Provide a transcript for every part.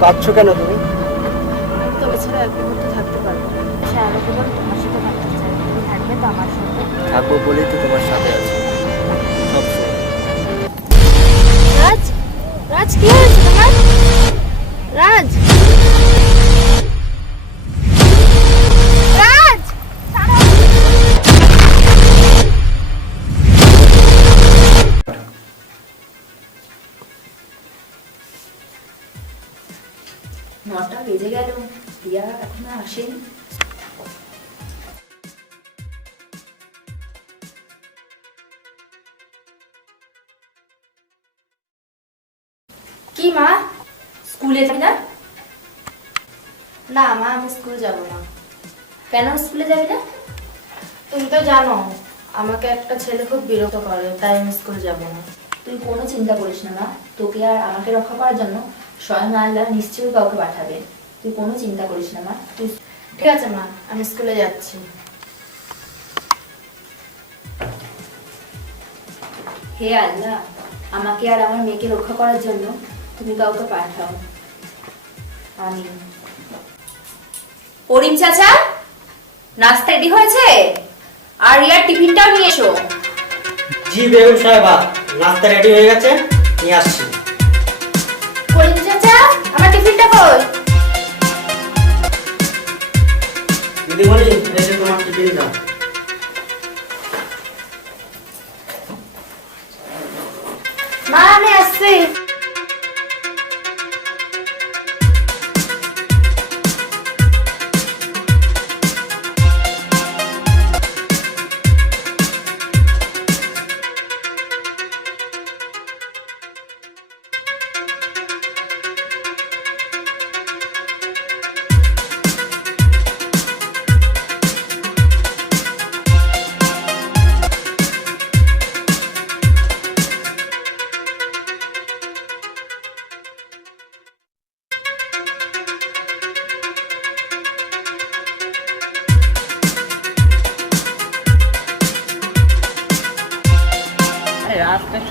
কাঁদছো কেন তুমি? ছাড়া এক মুহূর্ত থাকতে পারব না। আচ্ছা তোমার সাথে থাকতে চাই। তুমি থাকবে তো আমার সাথে? থাকব বলেই তো তোমার সাথে আছি। সব রাজ? রাজ কি নটা বেজে গেল। প্রিয়া এখনও আসেনি। কি মা? স্কুলে যাবি না? না মা আমি স্কুল যাব না। কেন স্কুলে যাবি না? তুমি তো জানো আমাকে একটা ছেলে খুব বিরক্ত করে তাই আমি স্কুল যাব না। তুই কোনো চিন্তা করিস না মা। তোকে আর আমাকে রক্ষা করার জন্য স্বয়ং আল্লাহ নিশ্চয়ই কাউকে পাঠাবে। তুই কোনো চিন্তা করিস না মা। তুই ঠিক আছে মা আমি স্কুলে যাচ্ছি। হে আল্লাহ আমাকে আর আমার মেয়েকে রক্ষা করার জন্য তুমি কাউকে পাঠাও। আমি করিম চাচা নাস্তা রেডি হয়েছে? আর রিয়ার টিফিনটাও নিয়ে এসো। জি বেগম সাহেবা নাস্তা রেডি হয়ে গেছে নিয়ে আসছি। টিফিনটা কই দিদিমণি এসে তোমার টিফিন দাও।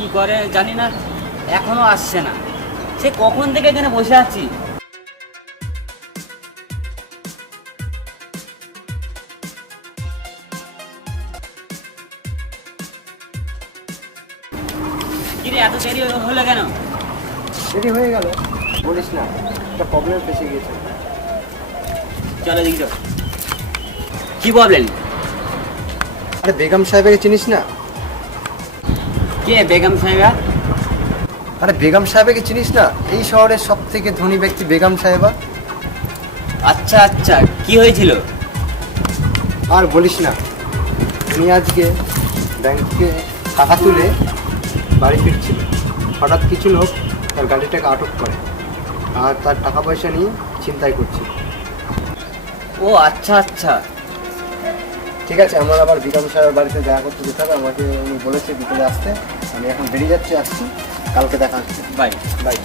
কি করে জানি না এখনও আসছে না। সে কখন থেকে এখানে বসে আছি? কিরে এত দেরি হলো কেন? দেরি হয়ে গেল। বলিস না একটা প্রবলেম ফেসে গিয়েছে। চলো দেখি কি প্রবলেম আরে বেগম সাহেবকে চিনিস না? কে বেগম সাহেবা? আরে বেগম সাহেবকে চিনিস না? এই শহরের সব থেকে ধনী ব্যক্তি বেগম সাহেবা। আচ্ছা আচ্ছা কি হয়েছিল? আর বলিস না। উনি আজকে ব্যাংকে টাকা তুলে বাড়ি ফিরছিল। হঠাৎ কিছু লোক তার গাড়িটাকে আটক করে আর তার টাকা পয়সা নিয়ে চিন্তাই করছে ও আচ্ছা আচ্ছা। ঠিক আছে আমার আবার বিকাম সাহেবের বাড়িতে দেখা করতে যেতে হবে আমাকে উনি বলেছে বিকেলে আসতে। আমি এখন বেরিয়ে যাচ্ছি আসছি কালকে দেখা হচ্ছে বাই। বাই।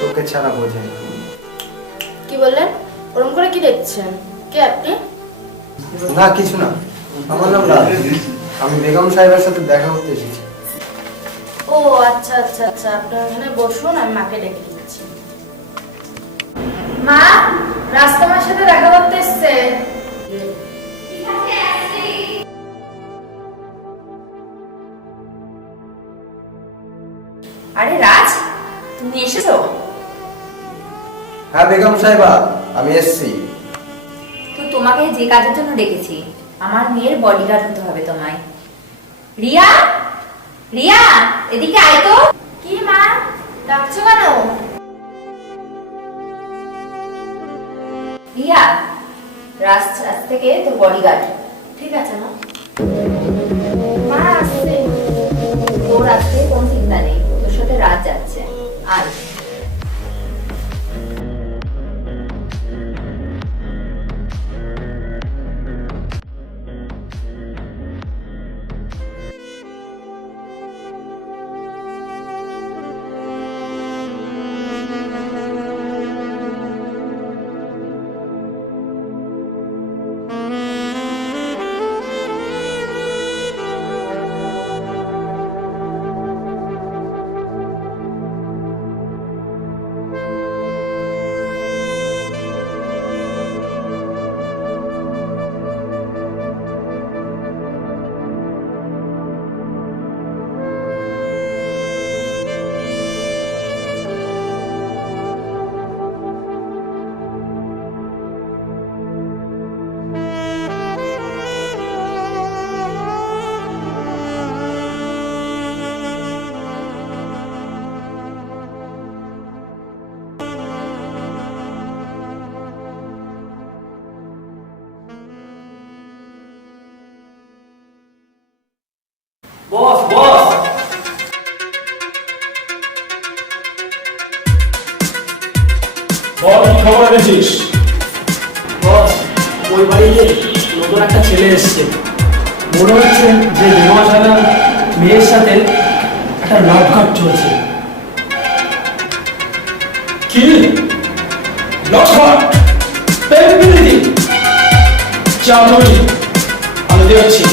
তোকে ছাড়া বোঝে কি বললেন? ওরম করে কি দেখছেন? কে আপনি? না কিছু না। আমার নাম রাজ। আমি বেগম সাহেবের সাথে দেখা করতে এসেছি। ও আচ্ছা আচ্ছা আচ্ছা। আপনার এখানে বসুন আমি মাকে ডেকে দিচ্ছি। মা রাস্তা আমার সাথে দেখা করতে এসছে। আরে রাজ তুমি এসেছ? হ্যাঁ বেগম সাহেবা আমি এসছি। তোমাকে যে কাজের জন্য ডেকেছি আমার মেয়ের বডিগার্ড হতে হবে তোমায়। রিয়া? রিয়া এদিকে আয় তো। কি মা ডাকছো কেন? রিয়া রাজ আজ থেকে তোর বডিগার্ড ঠিক আছে মা। মা আসছে। তোর আজকে কোনো চিন্তা নেই। তোর সাথে রাত যাচ্ছে। আয়। ওই বাড়িতে নতুন একটা ছেলে এসছে। মনে হচ্ছে যে সাদা মেয়ের সাথে একটা লাভ কাট চলছে। কি? লক্ষণ পেন আমি দেখছি